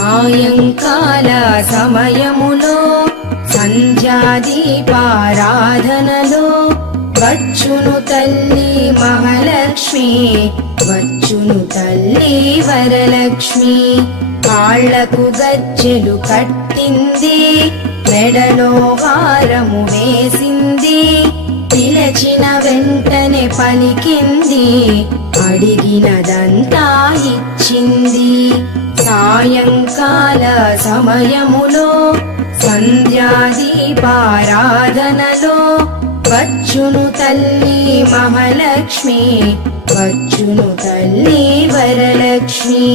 సాయంకాల సమయములో సంధ్యాదీపారాధనలో వచ్చును తల్లి మహాలక్ష్మి, వచ్చును తల్లి వరలక్ష్మి. కాళ్లకు గజ్జెలు కట్టింది, మెడలో హారము వేసింది, పిలచిన వెంటనే పలికింది, అడిగినదంతా ఇచ్చింది. సాయంకాల సమయములో సంధ్యాదీపారాధనలో వచ్చును తల్లి మహాలక్ష్మి, వచ్చును తల్లి వరలక్ష్మి.